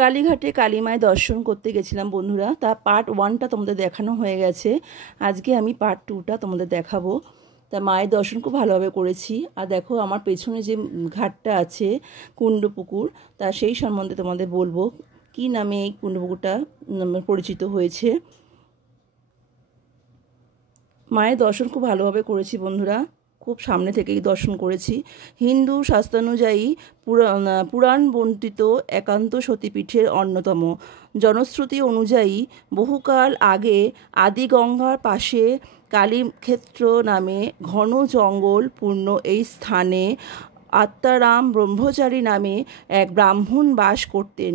কালীঘাটে কালীমায় দর্শন করতে গেছিলাম বন্ধুরা। তা পার্ট 1টা তোমাদের দেখানো হয়ে গেছে। আজকে আমি পার্ট 2টা তোমাদের দেখাবো। তা মায়ের দর্শন খুব ভালোভাবে করেছি। আর দেখো আমার পেছনে যে ঘাটটা আছে কুণ্ডপুকুর, তা সেই সম্বন্ধে তোমাদের বলবো কি নামে এই কুণ্ডপুকুরটা পরিচিত হয়েছে। মায়ের দর্শন খুব ভালোভাবে করেছি বন্ধুরা, খুব সামনে থেকেই দর্শন করেছি। হিন্দু শাস্ত্রানুযায়ী পুরাণ বর্ণিত একান্ত সতীপীঠের অন্যতম। জনশ্রুতি অনুযায়ী বহুকাল আগে আদি গঙ্গার পাশে কালীক্ষেত্র নামে ঘন জঙ্গল পূর্ণ এই স্থানে আত্মারাম ব্রহ্মচারী নামে এক ব্রাহ্মণ বাস করতেন।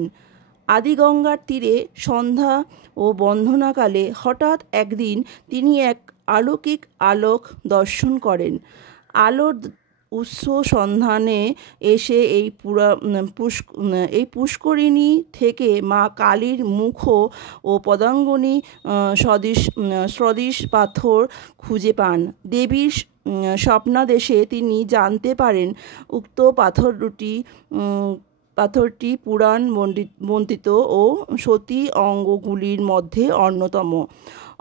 আদিগঙ্গার তীরে সন্ধ্যা ও বন্ধনাকালে হঠাৎ একদিন তিনি এক অলৌকিক আলোক দর্শন করেন। আলোর উৎস সন্ধানে এসে এই পুষ্করিণী থেকে মা কালীর মুখ ও পদাঙ্গনী সদৃশ পাথর খুঁজে পান। দেবীর স্বপ্নাদেশে তিনি জানতে পারেন উক্ত পাথরটি পুরাণ বর্ণিত ও সতী অঙ্গগুলির মধ্যে অন্যতম।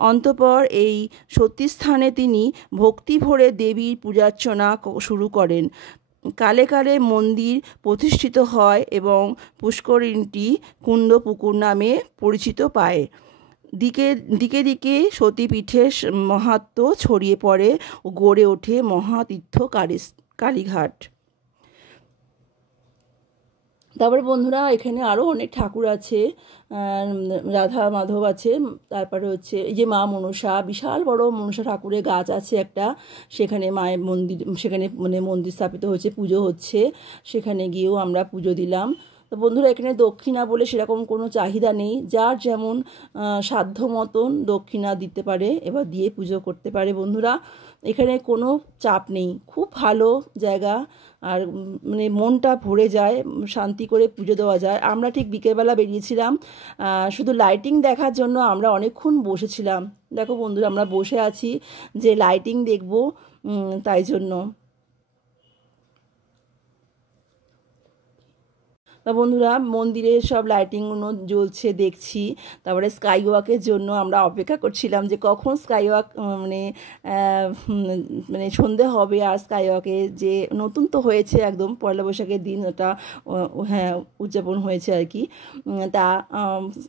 অতঃপর এই সতীস্থানে তিনি ভক্তি ভরে দেবীর পূজার্চনা শুরু করেন। কালে কালে মন্দির প্রতিষ্ঠিত হয় এবং পুষ্করিণীটি কুণ্ডপুকুর নামে পরিচিত পায়। দিকে দিকে সতীপীঠের মাহাত্ম্য ছড়িয়ে পড়ে ও গড়ে ওঠে মহাতীর্থ কালীঘাট। তারপরে বন্ধুরা এখানে আরও অনেক ঠাকুর আছে, রাধা মাধব আছে, তারপরে হচ্ছে এই যে মা মনসা, বিশাল বড় মনসা ঠাকুরের গাছ আছে একটা, সেখানে মায়ের মন্দির, সেখানে মন্দির স্থাপিত হয়েছে, পুজো হচ্ছে, সেখানে গিয়েও আমরা পুজো দিলাম। তো বন্ধুরা এখানে দক্ষিণা বলে সেরকম কোনো চাহিদা নেই, যার যেমন সাধ্য মতন দক্ষিণা দিতে পারে, এবার দিয়ে পুজো করতে পারে বন্ধুরা। এখানে কোনো চাপ নেই, খুব ভালো জায়গা, আর মনটা ভরে যায়, শান্তি করে পুজো দেওয়া যায়। আমরা ঠিক বিকেলবেলা বেরিয়েছিলাম, শুধু লাইটিং দেখার জন্য আমরা অনেকক্ষণ বসেছিলাম। দেখো বন্ধুরা আমরা বসে আছি যে লাইটিং দেখব, তাই জন্য। তা বন্ধুরা মন্দিরের সব লাইটিংগুলো জ্বলছে দেখছি। তারপরে স্কাই ওয়াকের জন্য আমরা অপেক্ষা করছিলাম যে কখন স্কাই ওয়াক সন্ধে হবে। আর স্কাই ওয়াকে যে নতুন তো হয়েছে একদম পয়লা বৈশাখের দিন ওটা, হ্যাঁ উদযাপন হয়েছে আর কি। তা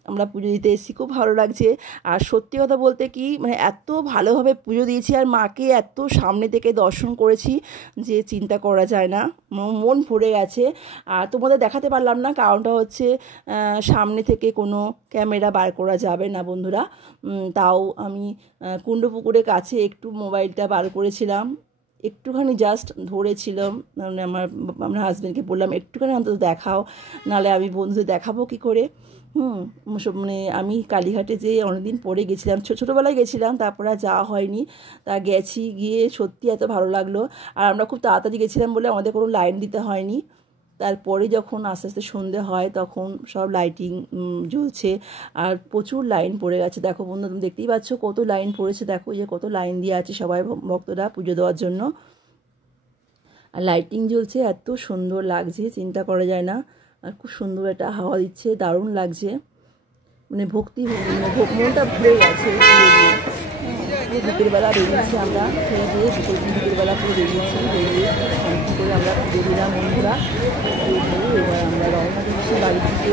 আমরা পুজো দিতে এসেছি, খুব ভালো লাগছে। আর সত্যি কথা বলতে কি এত ভালোভাবে পুজো দিয়েছি আর মাকে এত সামনে থেকে দর্শন করেছি যে চিন্তা করা যায় না, মন ভরে গেছে। আর তোমাদের দেখাতে পারলাম না, কারণটা হচ্ছে সামনে থেকে কোনো ক্যামেরা বার করা যাবে না বন্ধুরা। তাও আমি কুণ্ডপুকুরের কাছে একটু মোবাইলটা বার করেছিলাম, একটুখানি জাস্ট ধরেছিলাম, আমার হাজব্যান্ডকে বললাম একটুখানি অন্তত দেখাও, নাহলে আমি বন্ধুদের দেখাবো কী করে। আমি কালীঘাটে যে অনেকদিন পরে গেছিলাম, ছোটোবেলায় গেছিলাম, তারপর আর যাওয়া হয়নি। তা গেছি, গিয়ে সত্যি এত ভালো লাগলো। আর আমরা খুব তাড়াতাড়ি গেছিলাম বলে আমাদের কোনো লাইন দিতে হয়নি। তারপরে যখন আস্তে আস্তে সন্ধে হয় তখন সব লাইটিং জ্বলছে আর প্রচুর লাইন পড়ে গেছে। দেখো বন্ধু তুমি দেখতেই পাচ্ছ কত লাইন পড়েছে, দেখো যে কত লাইন দিয়ে আছে সবাই ভক্তরা পুজো দেওয়ার জন্য। আর লাইটিং জ্বলছে, এত সুন্দর লাগছে চিন্তা করা যায় না। আর খুব সুন্দর একটা হাওয়া দিচ্ছে, দারুণ লাগছে, মনটা ভরে গেছে। বিকেলবেলা বেরিয়েছি আমরা, খেয়ে দিয়ে বিকেলবেলা পুরো বেরিয়েছি, বেরিয়ে করে আমরা বেরিলাম বন্ধুরা। এবার আমরা রওনা দিচ্ছি বাড়ি থেকে।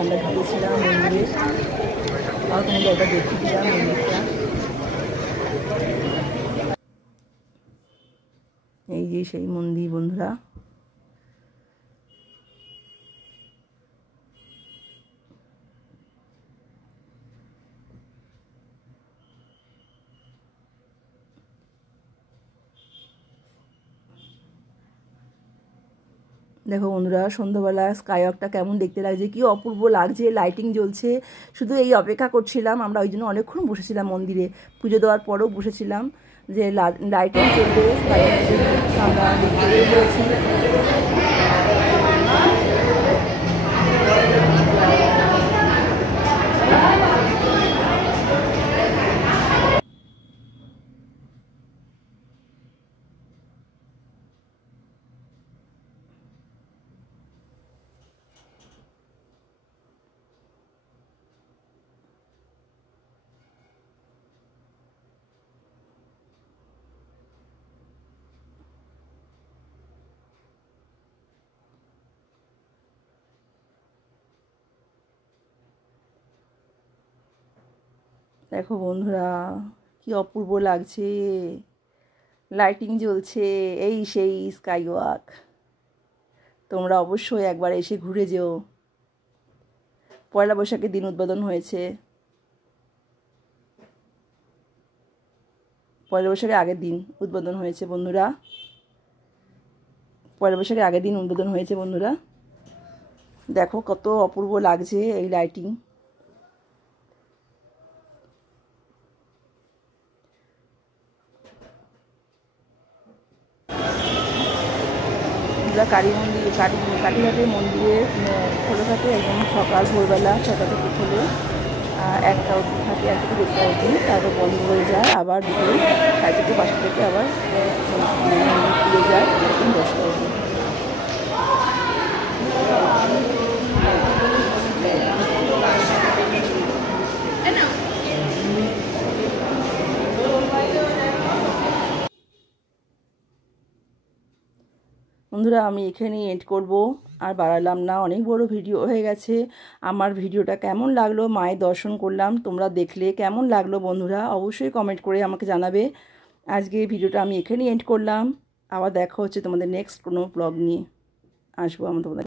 আমরা গিয়েছিলাম মন্দিরে, আর কোনো জায়গা দেখিয়েছিলাম মন্দিরটা। এই যে সেই মন্দির বন্ধুরা। দেখো বন্ধুরা, সন্ধ্যাবেলা স্কাইওয়াকটা কেমন দেখতে লাগছে, কি অপূর্ব লাগছে, লাইটিং জ্বলছে। শুধু এই অপেক্ষা করছিলাম আমরা, ওই জন্য অনেকক্ষণ বসেছিলাম মন্দিরে, পুজো দেওয়ার পরেও বসেছিলাম যে লাইটিং চলবে, স্কাইওয়াক আমরা দেখতে পেরেছি। দেখো বন্ধুরা, কি অপূর্ব লাগছে, লাইটিং জ্বলছে, এই সেই স্কাইওয়াক। তোমরা অবশ্যই একবার এসে ঘুরে যেও। পয়লা বৈশাখের দিন উদ্বোধন হয়েছে, পয়লা বৈশাখের আগের দিন উদ্বোধন হয়েছে বন্ধুরা, পয়লা বৈশাখের আগের দিন উদ্বোধন হয়েছে বন্ধুরা। দেখো কত অপূর্ব লাগছে এই লাইটিং। কালীঘাটের মন্দিরে খোলা থাকে একদম সকাল ভোরবেলা 6টা থেকে খোলে, 1টা অবধি থাকে, 1টা থেকে 1টা অবধি, তারপর বন্ধ হয়ে যায় আবার বিকেল 4টা থেকে 5টা থেকে আবার খুলে যায় এরকম 10টা অবধি। বন্ধুরা, আমি এখানেই এন্ড করব, আর বাড়ালাম না, অনেক বড় ভিডিও হয়ে গেছে। আমার ভিডিওটা কেমন লাগলো, মায়ের দর্শন করলাম, তোমরা দেখলে কেমন লাগলো বন্ধুরা অবশ্যই কমেন্ট করে আমাকে জানাবে। আজকে ভিডিওটা আমি এখানেই এন্ড করলাম, আবার দেখা হচ্ছে তোমাদের নেক্সট কোনো ব্লগ নিয়ে আসবো আমরা তোমাদের।